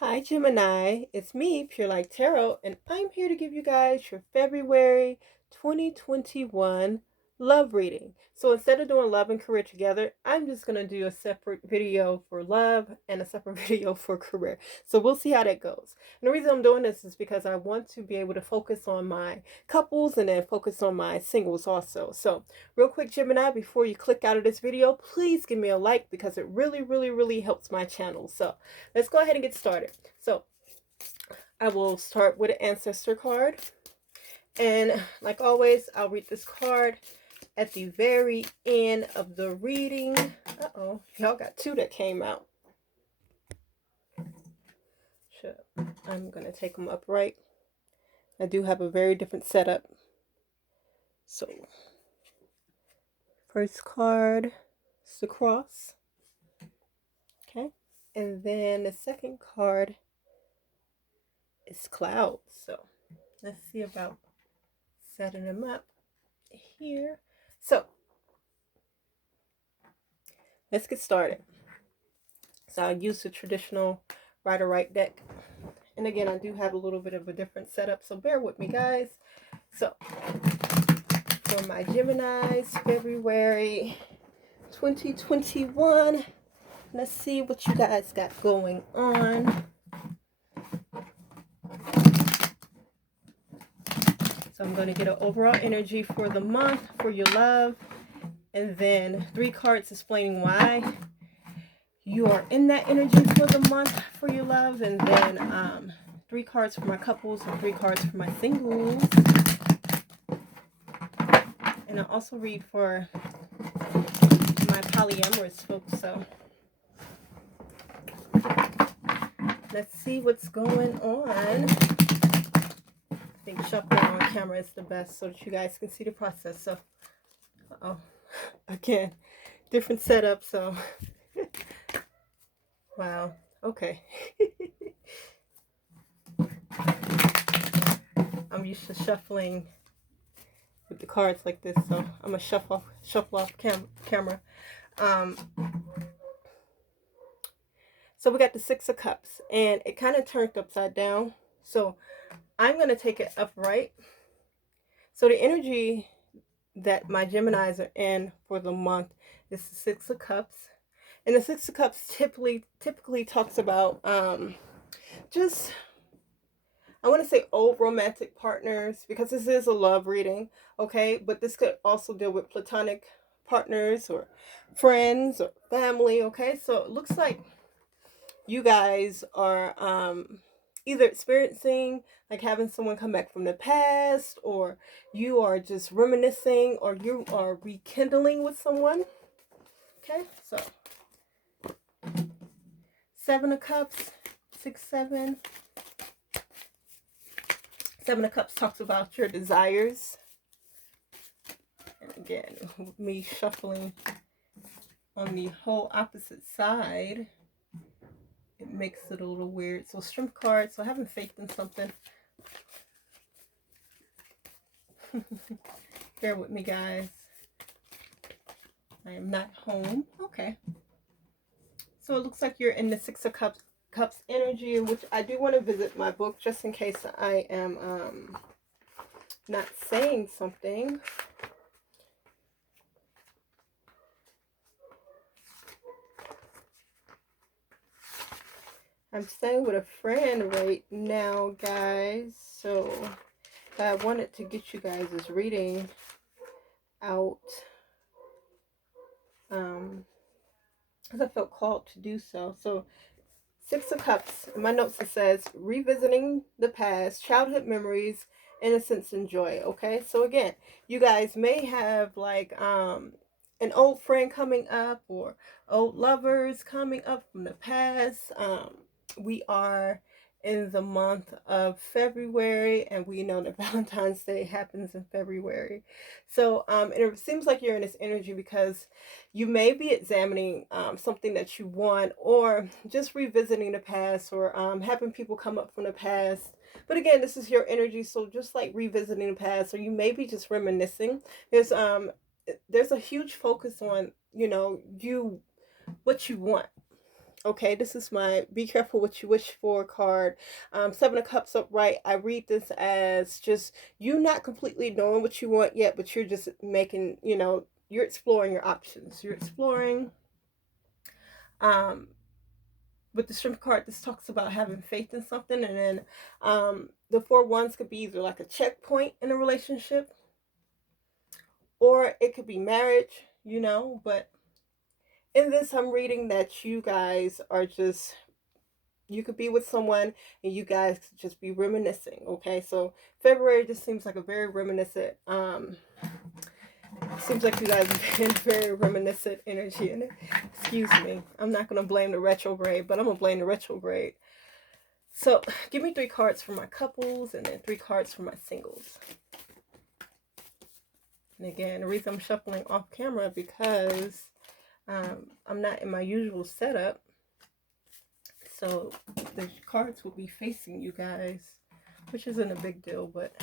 Hi Gemini, it's me, PureLightTarot, and I'm here to give you guys your February 2021 love reading. So instead of doing love and career together, I'm just going to do a separate video for love and a separate video for career. So we'll see how that goes. And the reason I'm doing this is because I want to be able to focus on my couples and then focus on my singles also. So real quick, Gemini, before you click out of this video, please give me a like because it really helps my channel. So let's go ahead and get started. So I will start with an ancestor card. And like always, I'll read this card at the very end of the reading. Uh-oh, y'all got two that came out. Sure. I'm going to take them upright. I do have a very different setup. So, first card is the cross. Okay. And then the second card is clouds. So, let's see about setting them up here. So, let's get started. So I'll use the traditional Rider-Waite deck. And again, I do have a little bit of a different setup, so bear with me, guys. So, for my Geminis, February 2021, let's see what you guys got going on. So I'm going to get an overall energy for the month, for your love, and then 3 cards explaining why you are in that energy for the month for your love, and then 3 cards for my couples and 3 cards for my singles. And I'll also read for my polyamorous folks. So let's see what's going on. I think shuffling on camera is the best so that you guys can see the process. So, again, different setup. So, wow. Okay. I'm used to shuffling with the cards like this, so I'm gonna shuffle off camera. So we got the 6 of Cups, and it kind of turned upside down. So I'm gonna take it upright. So the energy that my Geminis are in for the month is the 6 of Cups, and the 6 of Cups typically talks about just, I want to say, old romantic partners, because this is a love reading, okay? But this could also deal with platonic partners or friends or family, okay? So it looks like you guys are either experiencing, like, having someone come back from the past, or you are just reminiscing, or you are rekindling with someone, okay? So 7 of Cups, 6, 7. 7 of Cups talks about your desires. And again, with me shuffling on the whole opposite side, it makes it a little weird. So strength card, so having faith in something. Bear with me, guys. I am not home. Okay. So it looks like you're in the 6 of Cups energy, which I do want to visit my book just in case I am not saying something. I'm staying with a friend right now, guys, so I wanted to get you guys this reading out because I felt called to do so. So 6 of Cups, in my notes it says revisiting the past, childhood memories, innocence and joy. Okay, so again, you guys may have like an old friend coming up, or old lovers coming up from the past. We are in the month of February, and we know that Valentine's Day happens in February. So and it seems like you're in this energy because you may be examining something that you want, or just revisiting the past, or having people come up from the past. But again, this is your energy, so just like revisiting the past, or you may be just reminiscing. There's a huge focus on, you know, what you want. Okay, this is my be careful what you wish for card. Seven of Cups upright. I read this as just you not completely knowing what you want yet, but you're just making, you're exploring your options. You're exploring. Um, with the Strength card, this talks about having faith in something, and then the Four Wands could be either like a checkpoint in a relationship, or it could be marriage, but in this, I'm reading that you guys are just, you could be with someone and you guys could just be reminiscing. Okay, so February just seems like a very reminiscent, seems like you guys are in very reminiscent energy. And excuse me, I'm not going to blame the retrograde, but I'm going to blame the retrograde. So give me 3 cards for my couples and then 3 cards for my singles. And again, the reason I'm shuffling off camera because I'm not in my usual setup. So the cards will be facing you guys, which isn't a big deal, but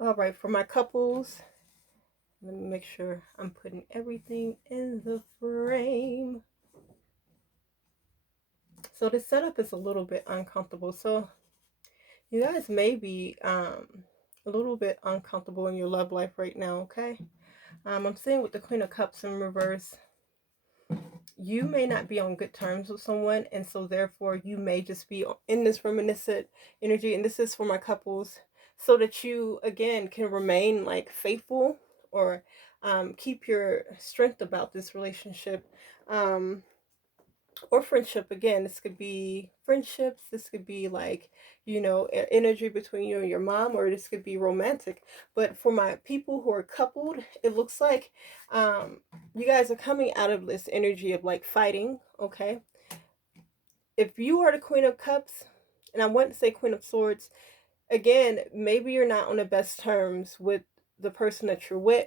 all right, for my couples, let me make sure I'm putting everything in the frame. So the setup is a little bit uncomfortable. So you guys may be a little bit uncomfortable in your love life right now, okay? I'm seeing with the Queen of Cups in reverse, you may not be on good terms with someone, and so therefore you may just be in this reminiscent energy. And this is for my couples, so that you again can remain like faithful, or keep your strength about this relationship, or friendship. Again, this could be friendships, this could be like, energy between you and your mom, or this could be romantic. But for my people who are coupled, it looks like you guys are coming out of this energy of like fighting. Okay, if you are the Queen of Cups, and I want to say Queen of Swords, again, maybe you're not on the best terms with the person that you're with.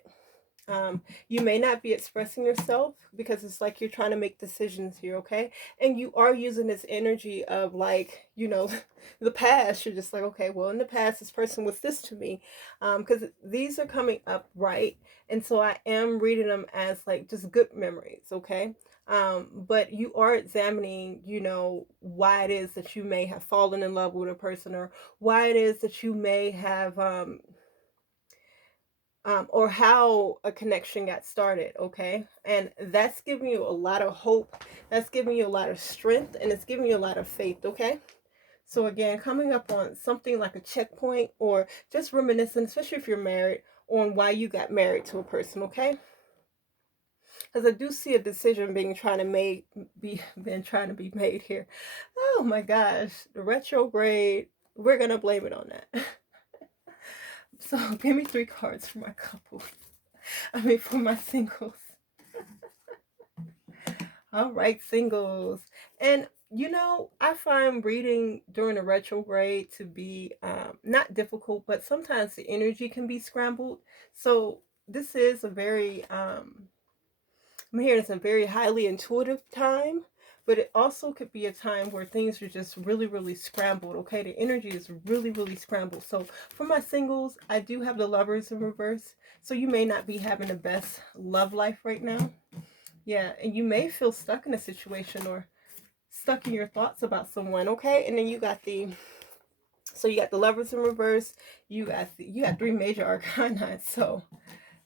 You may not be expressing yourself because it's like you're trying to make decisions here, okay? And you are using this energy of like, the past. You're just like, okay, well, in the past, this person was this to me. Because these are coming up, right? And so I am reading them as like just good memories, okay? But you are examining, why it is that you may have fallen in love with a person, or why it is that you may have, or how a connection got started, okay? And that's giving you a lot of hope, that's giving you a lot of strength, and it's giving you a lot of faith, okay? So again, coming up on something like a checkpoint, or just reminiscing, especially if you're married, on why you got married to a person, okay? Because I do see a decision being trying to be made here. Oh my gosh, the retrograde, we're gonna blame it on that. So give me 3 cards for my couple. For my singles. All right, singles. And I find reading during a retrograde to be not difficult, but sometimes the energy can be scrambled. So this is a very, I'm hearing it's a very highly intuitive time, but it also could be a time where things are just really, really scrambled, okay? The energy is really, really scrambled. So for my singles, I do have the Lovers in reverse. So you may not be having the best love life right now. Yeah, and you may feel stuck in a situation, or stuck in your thoughts about someone, okay? And then you got the Lovers in reverse. You got 3 major arcana. So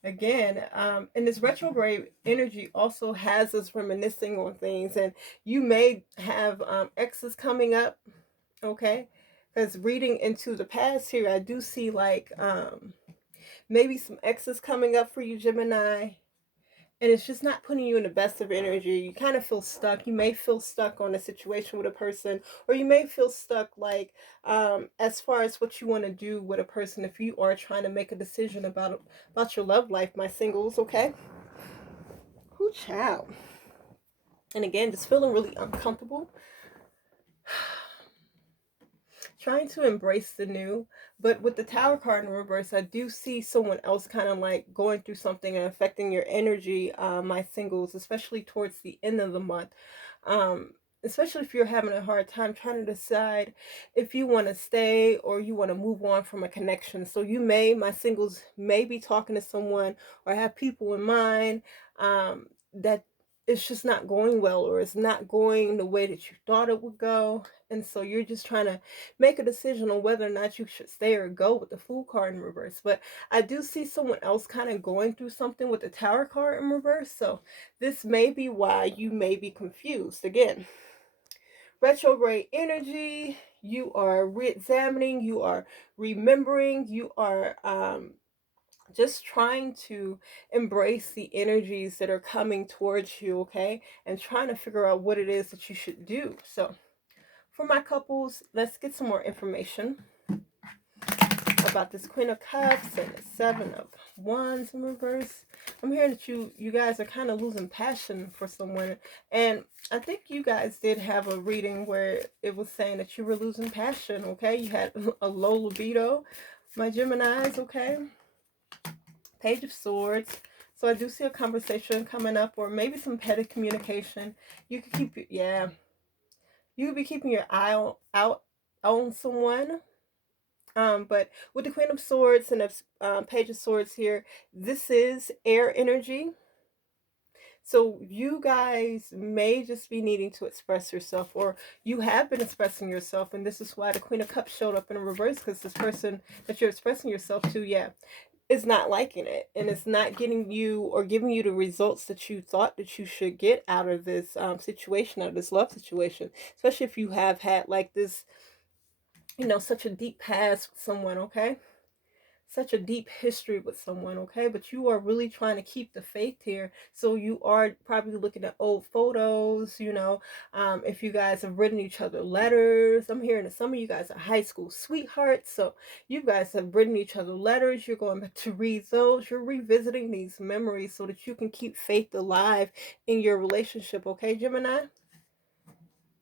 again, and this retrograde energy also has us reminiscing on things, and you may have exes coming up, okay? Because reading into the past here, I do see like maybe some exes coming up for you, Gemini. And it's just not putting you in the best of energy. You kind of feel stuck. You may feel stuck on a situation with a person, or you may feel stuck like as far as what you want to do with a person, if you are trying to make a decision about your love life, my singles, okay? Whoo, child. And again, just feeling really uncomfortable. Trying to embrace the new, but with the Tower card in reverse, I do see someone else kind of like going through something and affecting your energy, my singles, especially towards the end of the month. Especially if you're having a hard time trying to decide if you want to stay or you want to move on from a connection. So my singles may be talking to someone or have people in mind that it's just not going well, or it's not going the way that you thought it would go. And so you're just trying to make a decision on whether or not you should stay or go with the Fool card in reverse. But I do see someone else kind of going through something with the Tower card in reverse. So this may be why you may be confused. Again, retrograde energy, you are re-examining, you are remembering, you are just trying to embrace the energies that are coming towards you, okay? And trying to figure out what it is that you should do. So, for my couples, let's get some more information about this Queen of Cups and the Seven of Wands in reverse. I'm hearing that you guys are kind of losing passion for someone. And I think you guys did have a reading where it was saying that you were losing passion, okay? You had a low libido, my Geminis, okay? Page of Swords. So I do see a conversation coming up, or maybe some petty communication. You could keep, yeah, you could be keeping your eye out on someone. But with the Queen of Swords and the Page of Swords here, this is air energy. So you guys may just be needing to express yourself, or you have been expressing yourself, and this is why the Queen of Cups showed up in reverse, because this person that you're expressing yourself to, yeah, is not liking it, and it's not getting you or giving you the results that you thought that you should get out of this situation, out of this love situation, especially if you have had like this, you know, such a deep past with someone, okay? Such a deep history with someone, okay? But you are really trying to keep the faith here. So you are probably looking at old photos, you know, if you guys have written each other letters. I'm hearing that some of you guys are high school sweethearts. So you guys have written each other letters. You're going back to read those. You're revisiting these memories so that you can keep faith alive in your relationship, okay, Gemini?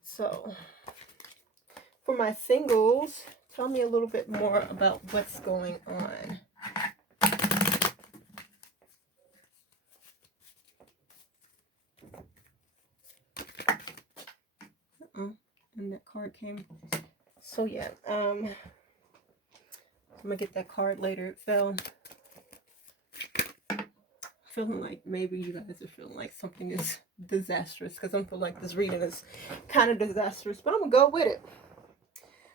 So for my singles, tell me a little bit more about what's going on. And that card came. So yeah, I'm gonna get that card later. It fell. Feeling like maybe you guys are feeling like something is disastrous, because I'm feeling like this reading is kind of disastrous, but I'm gonna go with it.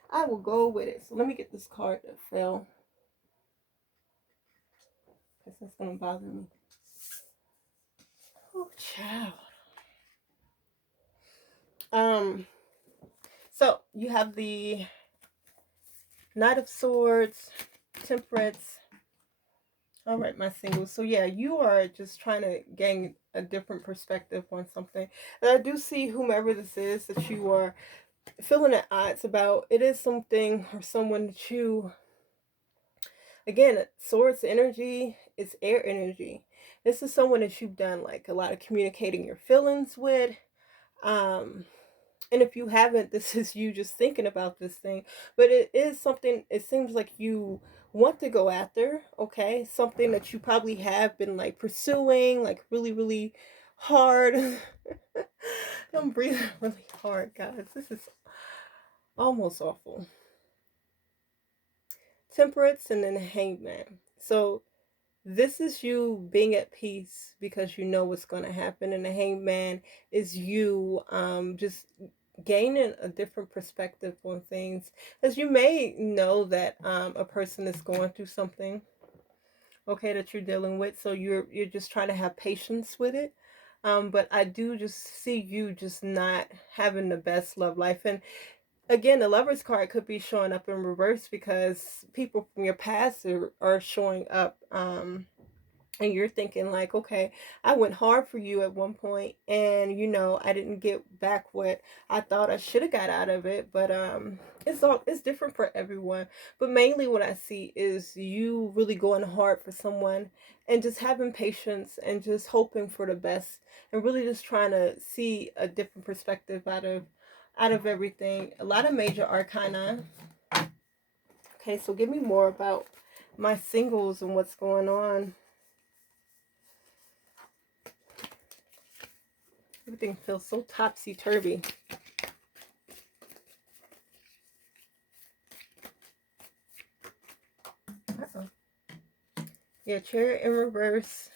I will go with it. So let me get this card that fell, because that's gonna bother me. Oh, child. So you have the Knight of Swords, Temperance. All right, my singles. So yeah, you are just trying to gain a different perspective on something. And I do see whomever this is that you are feeling at odds about. It is something or someone that you, again, swords energy is air energy. This is someone that you've done like a lot of communicating your feelings with. And if you haven't, this is you just thinking about this thing. But it is something, it seems like you want to go after, okay? Something that you probably have been like pursuing, like really, really hard. I'm breathing really hard, guys. This is almost awful. Temperance and then Hangman. So this is you being at peace because you know what's going to happen. And the Hangman is you just gaining a different perspective on things, as you may know that a person is going through something, okay, that you're dealing with, so you're just trying to have patience with it. But I do just see you just not having the best love life. And again, the Lovers card could be showing up in reverse because people from your past are showing up, and you're thinking like, okay, I went hard for you at one point, and you know, I didn't get back what I thought I should have got out of it. But it's different for everyone. But mainly what I see is you really going hard for someone and just having patience and just hoping for the best, and really just trying to see a different perspective out of everything. A lot of major arcana. Okay, so give me more about my singles and what's going on. Everything feels so topsy-turvy. Uh-oh. Yeah, Chariot in reverse.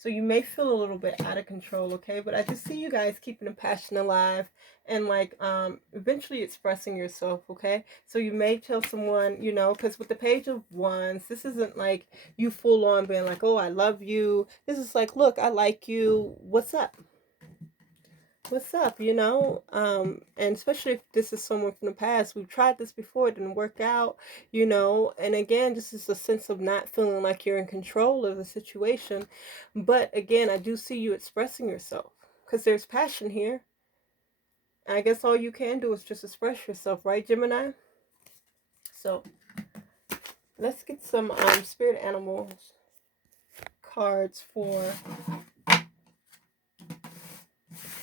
So you may feel a little bit out of control, okay? But I just see you guys keeping the passion alive and like eventually expressing yourself, okay? So you may tell someone, you know, because with the Page of Wands, this isn't like you full on being like, oh, I love you. This is like, look, I like you. What's up? What's up, you know? And especially if this is someone from the past, we've tried this before, it didn't work out, you know. And again, this is a sense of not feeling like you're in control of the situation. But again, I do see you expressing yourself because there's passion here. And I guess all you can do is just express yourself, right, Gemini? So let's get some spirit animals cards for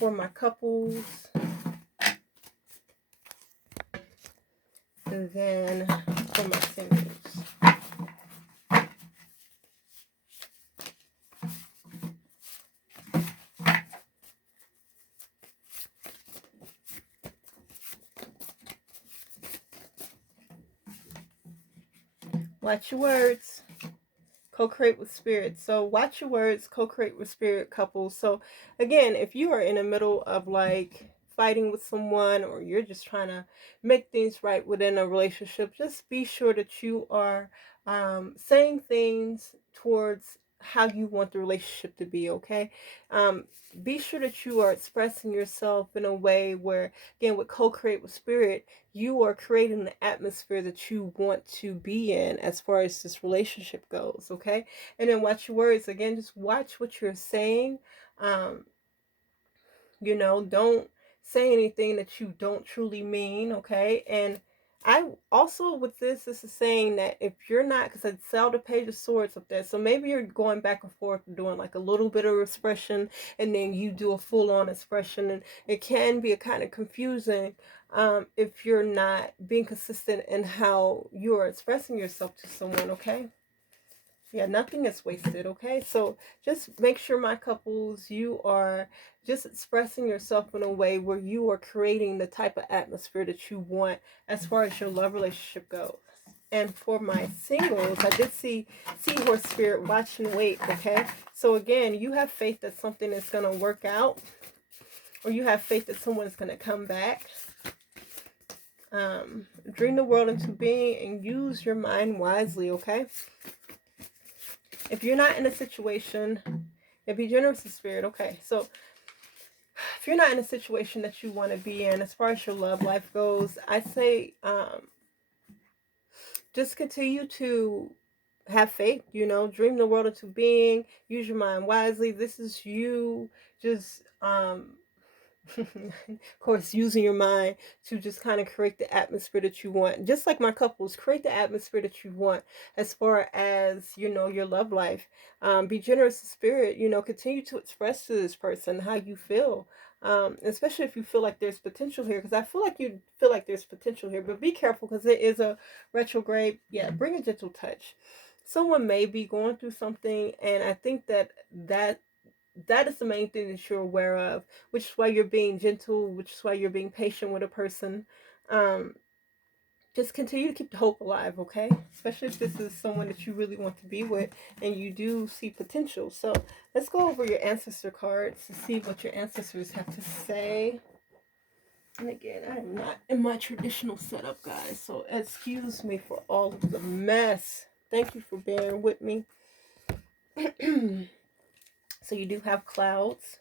my couples. And then for my singles. Watch your words. Co-create with spirit. So watch your words, co-create with spirit, couples. So again, if you are in the middle of like fighting with someone, or you're just trying to make things right within a relationship, just be sure that you are saying things towards how you want the relationship to be, okay? Be sure that you are expressing yourself in a way where, again, with co-create with spirit, you are creating the atmosphere that you want to be in as far as this relationship goes, okay? And then watch your words. Again, just watch what you're saying. You know, don't say anything that you don't truly mean, okay? And I also, with this is saying that if you're not, because I saw the Page of Swords up there, so maybe you're going back and forth doing like a little bit of expression and then you do a full-on expression, and it can be a kind of confusing if you're not being consistent in how you're expressing yourself to someone, okay? Yeah, nothing is wasted, okay? So just make sure, my couples, you are just expressing yourself in a way where you are creating the type of atmosphere that you want as far as your love relationship goes. And for my singles, I did see Seahorse Spirit, watch and wait, okay? So again, you have faith that something is going to work out, or you have faith that someone is going to come back. Dream the world into being and use your mind wisely, okay? If you're not in a situation, be generous in spirit, okay? So if you're not in a situation that you want to be in as far as your love life goes, I say just continue to have faith, you know, dream the world into being, use your mind wisely. This is you just of course, using your mind to just kind of create the atmosphere that you want. Just like my couples, create the atmosphere that you want as far as, you know, your love life. Be generous in spirit, you know, continue to express to this person how you feel. Especially if you feel like there's potential here, because I feel like you feel like there's potential here, but be careful because it is a retrograde. Yeah, bring a gentle touch. Someone may be going through something, and I think that is the main thing that you're aware of, which is why you're being gentle, which is why you're being patient with a person. Just continue to keep the hope alive, okay? Especially if this is someone that you really want to be with and you do see potential. So let's go over your ancestor cards to see what your ancestors have to say. And again, I'm not in my traditional setup, guys, so excuse me for all of the mess. Thank you for bearing with me. So you do have clouds.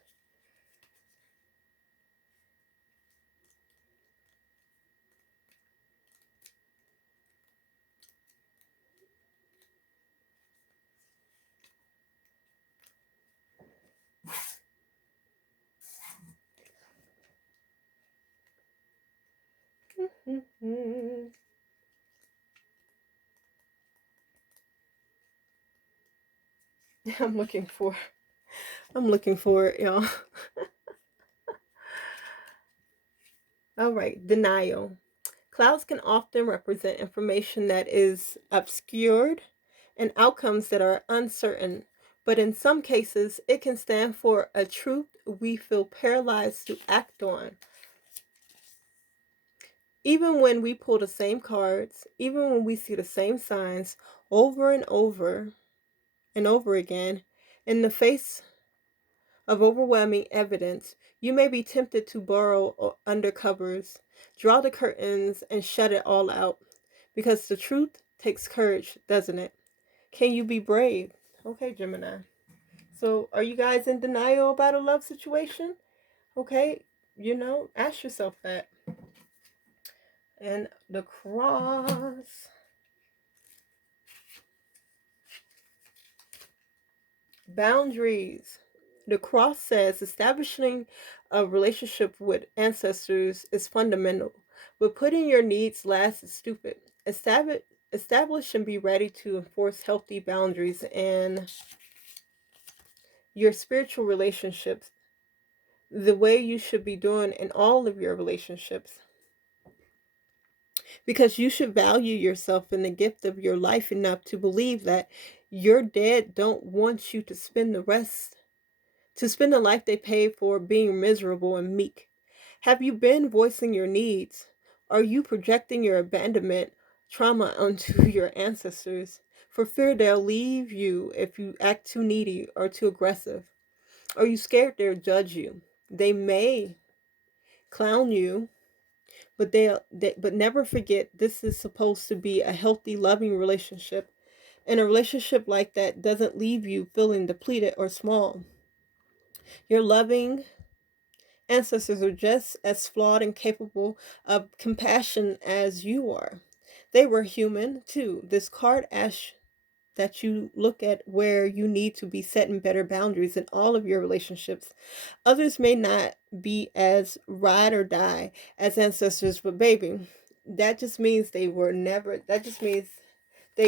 I'm looking for it, y'all. All right, denial. Clouds can often represent information that is obscured and outcomes that are uncertain, but in some cases, it can stand for a truth we feel paralyzed to act on. Even when we pull the same cards, even when we see the same signs over and over and over again, in the face of overwhelming evidence, you may be tempted to burrow under covers, draw the curtains, and shut it all out. Because the truth takes courage, doesn't it? Can you be brave? Okay, Gemini. So, are you guys in denial about a love situation? Okay, ask yourself that. And the cross. Boundaries. The cross says establishing a relationship with ancestors is fundamental, but putting your needs last is stupid. Establish and be ready to enforce healthy boundaries in your spiritual relationships, the way you should be doing in all of your relationships. Because you should value yourself and the gift of your life enough to believe that your dead don't want you to spend the life they paid for being miserable and meek. Have you been voicing your needs? Are you projecting your abandonment trauma onto your ancestors for fear they'll leave you if you act too needy or too aggressive? Are you scared they'll judge you? They may clown you, but but never forget this is supposed to be a healthy, loving relationship. And a relationship like that doesn't leave you feeling depleted or small. Your loving ancestors are just as flawed and capable of compassion as you are. They were human too. This card asks that you look at where you need to be setting better boundaries in all of your relationships. Others may not be as ride or die as ancestors, but baby, that just means they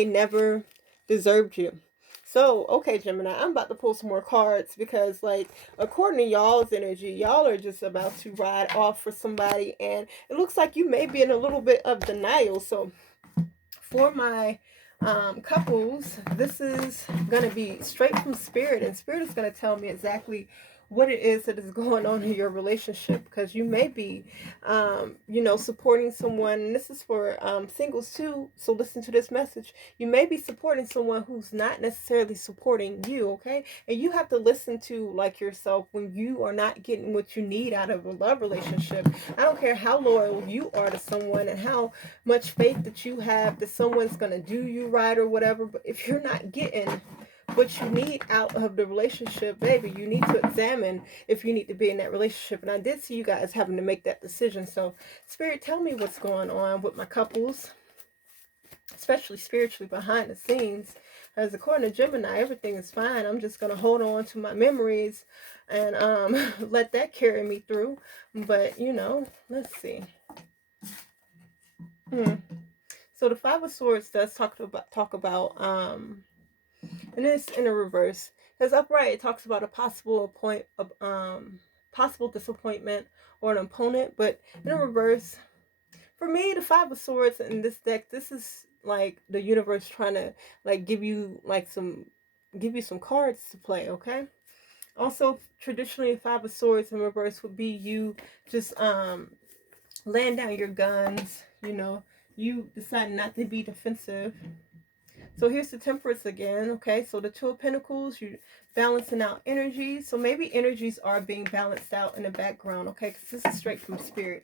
never deserved you. So, okay, Gemini, I'm about to pull some more cards because, like, according to y'all's energy, y'all are just about to ride off for somebody, and it looks like you may be in a little bit of denial. So, for my couples, this is going to be straight from Spirit, and Spirit is going to tell me exactly what it is that is going on in your relationship, because you may be supporting someone, and this is for singles too, so listen to this message. You may be supporting someone who's not necessarily supporting you, okay? And you have to listen to, like, yourself when you are not getting what you need out of a love relationship. I don't care how loyal you are to someone and how much faith that you have that someone's going to do you right or whatever, but if you're not getting what you need out of the relationship, baby, you need to examine if you need to be in that relationship. And I did see you guys having to make that decision. So, Spirit, tell me what's going on with my couples, especially spiritually behind the scenes. As according to Gemini, everything is fine. I'm just going to hold on to my memories and let that carry me through. But, let's see. So the Five of Swords does talk about and it's in a reverse. Because upright, it talks about a possible disappointment or an opponent, but in a reverse, for me, the Five of Swords in this deck, this is like the universe trying to like give you some cards to play, okay? Also, traditionally, a Five of Swords in reverse would be you just laying down your guns, you deciding not to be defensive. So here's the Temperance again, okay? So the Two of Pentacles, you're balancing out energies. So maybe energies are being balanced out in the background, okay? Because this is straight from Spirit.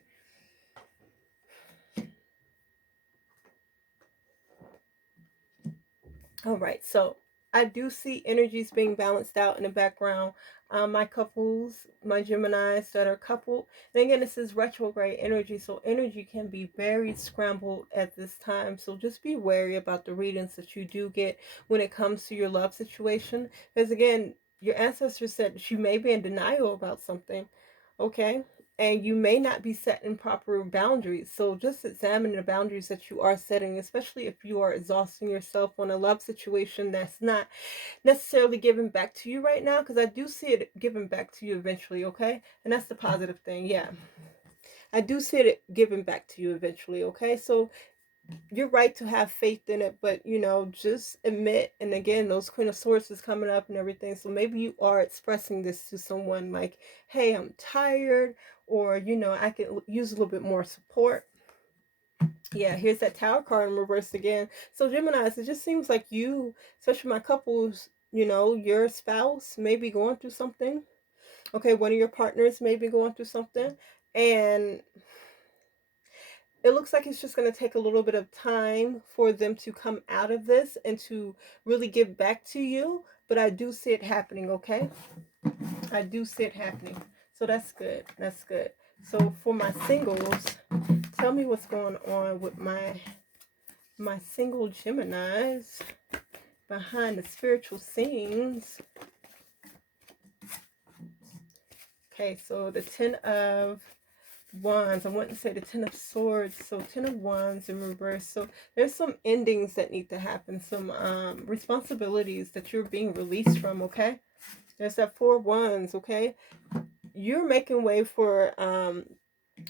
All right, so I do see energies being balanced out in the background. My couples, my Geminis that are coupled. And again, this is retrograde energy, so energy can be very scrambled at this time. So just be wary about the readings that you do get when it comes to your love situation. Because again, your ancestors said that you may be in denial about something, okay? And you may not be setting proper boundaries. So just examine the boundaries that you are setting, especially if you are exhausting yourself on a love situation that's not necessarily giving back to you right now, because I do see it giving back to you eventually, okay? And that's the positive thing, yeah. I do see it giving back to you eventually, okay? So you're right to have faith in it, but just admit, and again, those Queen of Swords is coming up and everything, so maybe you are expressing this to someone like, hey, I'm tired, or I could use a little bit more support. Yeah, here's that Tower card in reverse again. So Geminis, it just seems like you, especially my couples, your spouse may be going through something. Okay, one of your partners may be going through something, and it looks like it's just going to take a little bit of time for them to come out of this and to really give back to you. But I do see it happening, okay? I do see it happening. So that's good. That's good. So for my singles, tell me what's going on with my single Geminis behind the spiritual scenes. Okay, so the 10 of Wands. I want to say the 10 of Swords. So 10 of Wands in reverse. So there's some endings that need to happen. Some responsibilities that you're being released from, okay? There's that 4 of Wands, okay? You're making way for, and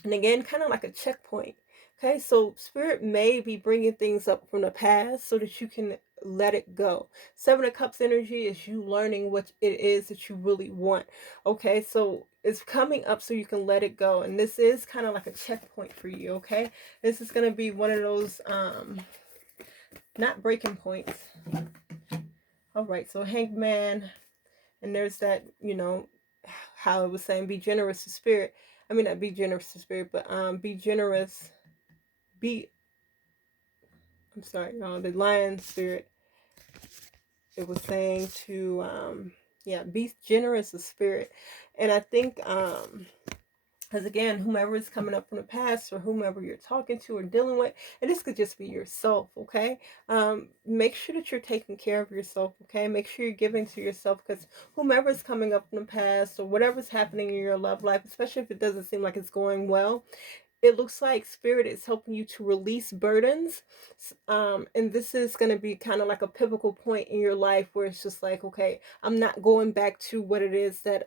again, kind of like a checkpoint. Okay, so Spirit may be bringing things up from the past so that you can let it go. 7 of Cups energy is you learning what it is that you really want. Okay, so it's coming up so you can let it go. And this is kind of like a checkpoint for you, okay? This is going to be one of those, not breaking points. All right, so Hangman, and there's that, you know, how it was saying, be generous to Spirit. I mean, not be generous to Spirit, but be generous. I'm sorry, the lion spirit, it was saying to, yeah, be generous of spirit. And I think, because again, whomever is coming up from the past or whomever you're talking to or dealing with, and this could just be yourself, okay? Make sure that you're taking care of yourself, okay? Make sure you're giving to yourself, because whomever is coming up from the past or whatever's happening in your love life, especially if it doesn't seem like it's going well, it looks like Spirit is helping you to release burdens. And this is going to be kind of like a pivotal point in your life where it's just like, okay, I'm not going back to what it is that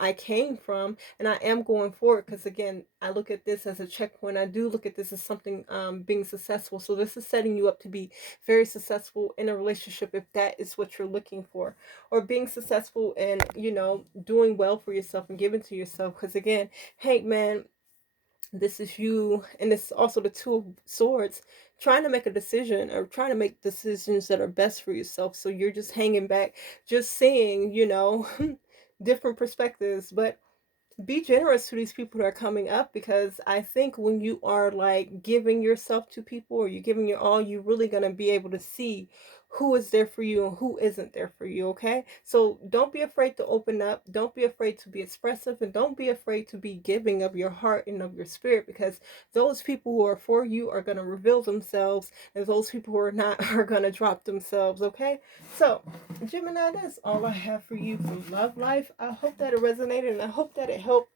I came from, and I am going forward, because again, I look at this as a checkpoint. I do look at this as something being successful. So this is setting you up to be very successful in a relationship if that is what you're looking for, or being successful and, you know, doing well for yourself and giving to yourself. Because again, hey man, this is you, and it's also the 2 of Swords, trying to make a decision or trying to make decisions that are best for yourself. So you're just hanging back, just seeing, you know, different perspectives. But be generous to these people that are coming up, because I think when you are like giving yourself to people or you're giving your all, you're really going to be able to see who is there for you and who isn't there for you, okay? So don't be afraid to open up, don't be afraid to be expressive, and don't be afraid to be giving of your heart and of your spirit, because those people who are for you are going to reveal themselves, and those people who are not are going to drop themselves, okay? So Gemini, that's all I have for you for love life. I hope that it resonated, and I hope that it helped.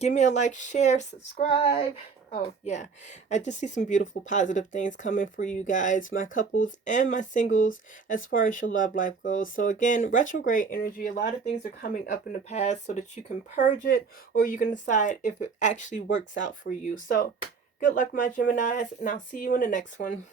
Give me a like, share, subscribe. Oh yeah, I just see some beautiful positive things coming for you guys, my couples and my singles, as far as your love life goes. So again, retrograde energy, a lot of things are coming up in the past so that you can purge it, or you can decide if it actually works out for you. So good luck, my Geminis, and I'll see you in the next one.